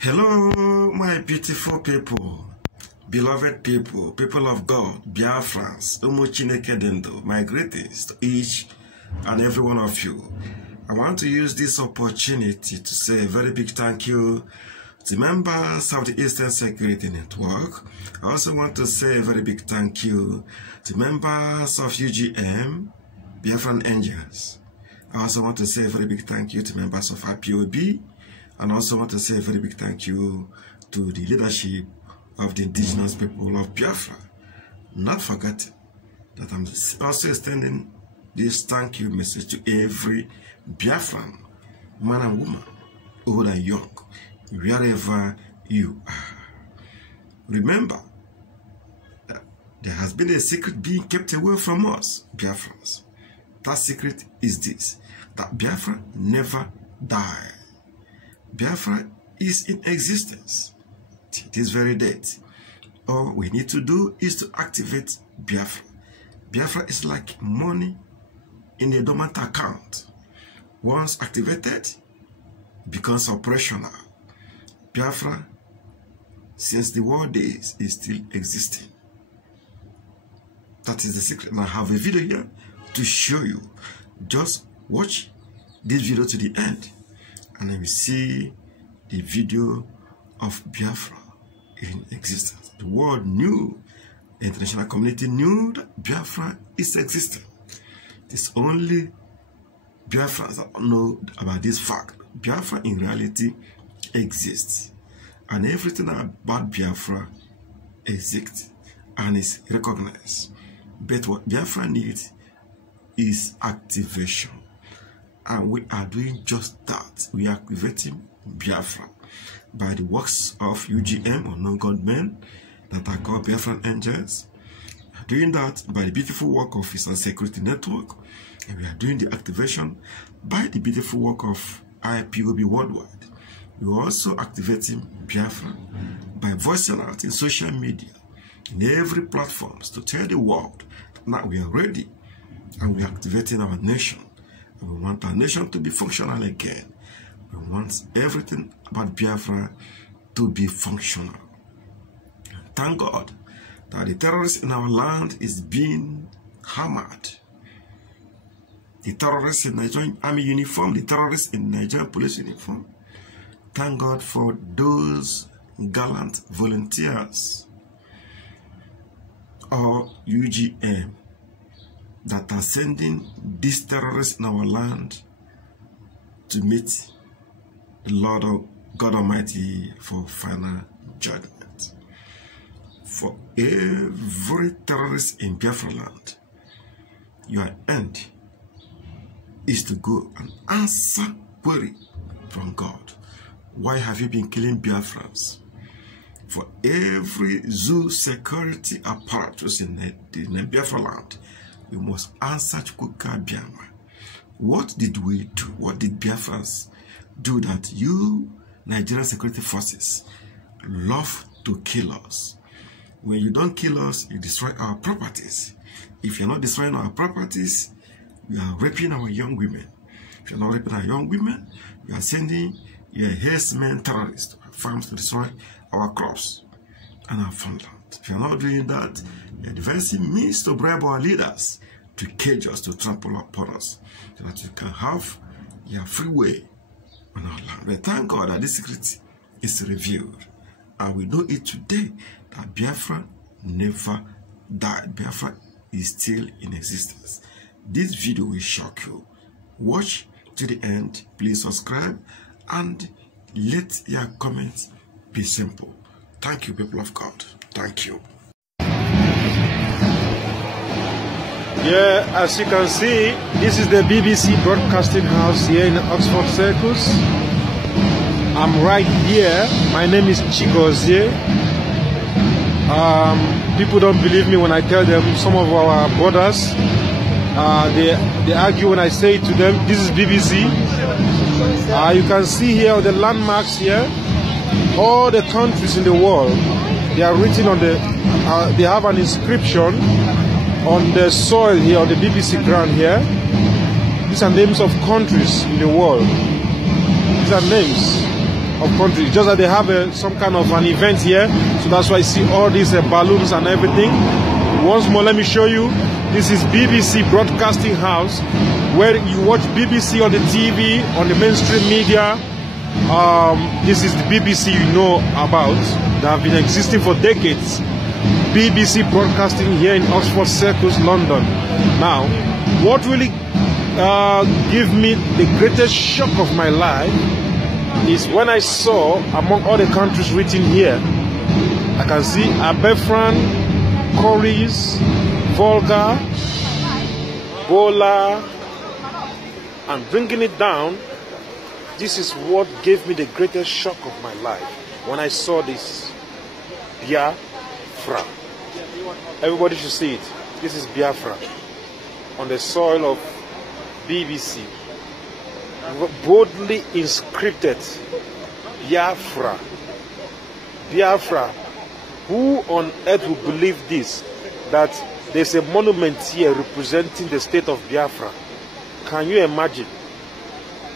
Hello, my beautiful people, beloved people, people of God, Biafrans, my greetings to each and every one of you. I want to use this opportunity to say a very big thank you to members of the Eastern Security Network. I also want to say a very big thank you to members of UGM, Biafran Angels. I also want to say a very big thank you to members of IPOB, and also want to say a very big thank you to the leadership of the indigenous people of Biafra. Not forgetting that I'm also extending this thank you message to every Biafran, man and woman, old and young, wherever you are. Remember that there has been a secret being kept away from us, Biafrans. That secret is this, that Biafra never died. Biafra is in existence till this very date. All we need to do is to activate Biafra. Biafra is like money in a dormant account. Once activated, it becomes operational. Biafra, since the war days, is still existing. That is the secret. And I have a video here to show you. Just watch this video to the end, and then we see the video of Biafra in existence. The world knew, the international community knew that Biafra is existing. It's only Biafrans that know about this fact. Biafra in reality exists, and everything about Biafra exists and is recognized. But what Biafra needs is activation. And we are doing just that. We are activating Biafra by the works of UGM, or non-God men, that are called Biafran Angels. We are doing that by the beautiful work of Eastern Security Network. And we are doing the activation by the beautiful work of IPOB Worldwide. We are also activating Biafra by voicing out in social media, in every platform, to tell the world that we are ready and we are activating our nation. We want our nation to be functional again. We want everything about Biafra to be functional. Thank God that the terrorists in our land is being hammered. The terrorists in Nigerian army uniform, the terrorists in Nigerian police uniform. Thank God for those gallant volunteers or UGM that are sending these terrorists in our land to meet the Lord of God Almighty for final judgment. For every terrorist in Biafra land, your end is to go and answer query from God. Why have you been killing Biafrans? For every zoo security apparatus in the Biafra land, we must answer Chukwuka Biama. What did we do? What did Biafrans do that you, Nigerian security forces, love to kill us? When you don't kill us, you destroy our properties. If you're not destroying our properties, you are raping our young women. If you're not raping our young women, you are sending your herdsmen terrorists to our farms to destroy our crops and our farmland. If you're not doing that, you're devising means to bribe our leaders, to cage us, to trample upon us, so that you can have your free way on our land. But thank God that this secret is revealed. And we know it today that Biafra never died. Biafra is still in existence. This video will shock you. Watch to the end. Please subscribe and let your comments be simple. Thank you, people of God. Thank you. Yeah, as you can see, this is the BBC Broadcasting House here in Oxford Circus. I'm right here. My name is Chigozie. People don't believe me when I tell them. Some of our brothers, they argue when I say it to them. This is BBC. You can see here on the landmarks here, all the countries in the world. They are written on the, they have an inscription on the soil here, on the BBC ground here. These are names of countries in the world. These are names. of countries. Just that they have some kind of an event here, so that's why I see all these balloons and everything. Once more, let me show you. This is BBC Broadcasting House, where you watch BBC on the TV, on the mainstream media. This is the BBC you know about, that have been existing for decades. BBC Broadcasting here in Oxford Circus, London. Now, what really gave me the greatest shock of my life is when I saw, among all the countries written here, I can see Abefran, Coris, Volga, Bola, and bringing it down. This is what gave me the greatest shock of my life when I saw this. Biafra. Everybody should see it. This is Biafra on the soil of BBC. Boldly inscripted Biafra. Biafra. Who on earth would believe this? That there's a monument here representing the state of Biafra. Can you imagine?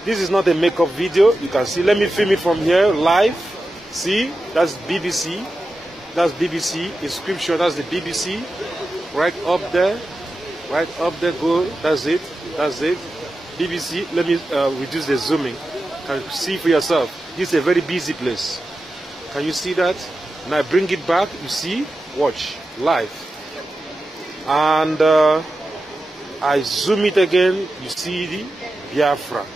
This is not a makeup video. You can see. Let me film it from here live. See, that's BBC. That's BBC inscription. That's the BBC. Right up there. Right up there. Go. That's it. That's it. BBC. Let me reduce the zooming. Can you see for yourself? This is a very busy place. Can you see that? Now I bring it back. You see? Watch live. And I zoom it again. You see the Biafra.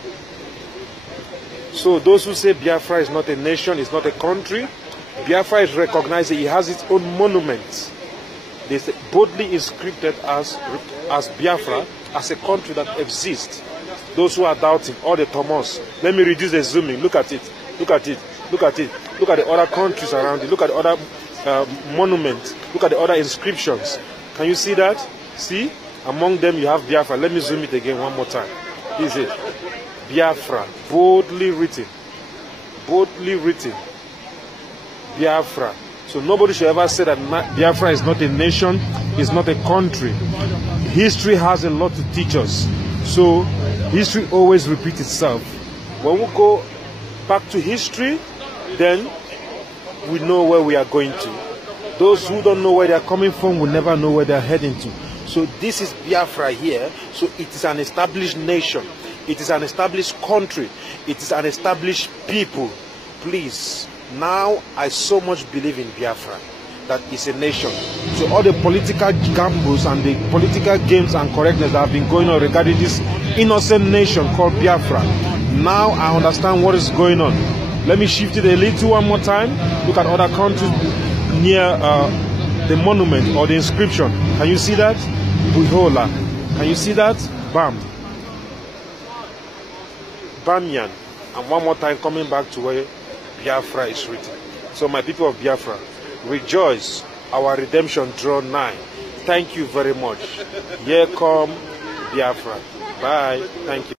So those who say Biafra is not a nation, it's not a country, Biafra is recognized. It has its own monument. They say boldly inscripted as Biafra, as a country that exists. Those who are doubting, all the Thomas. Let me reduce the zooming. Look at it. Look at it. Look at it. Look at the other countries around it. Look at the other monuments. Look at the other inscriptions. Can you see that? See? Among them you have Biafra. Let me zoom it again one more time. This is it. Biafra. Boldly written. Boldly written. Biafra. So nobody should ever say that Biafra is not a nation, it's not a country. History has a lot to teach us. So history always repeats itself. When we go back to history, then we know where we are going to. Those who don't know where they are coming from will never know where they are heading to. So this is Biafra here. So it is an established nation. It is an established country. It is an established people. Please, now I so much believe in Biafra, that is a nation. So all the political gambles and the political games and correctness that have been going on regarding this innocent nation called Biafra, now I understand what is going on. Let me shift it a little one more time. Look at other countries near the monument or the inscription. Can you see that? Buhola. Can you see that? Bam. Bamiyan. And one more time coming back to where Biafra is written. So my people of Biafra, rejoice, our redemption draw nigh. Thank you very much. Here come Biafra. Bye. Thank you.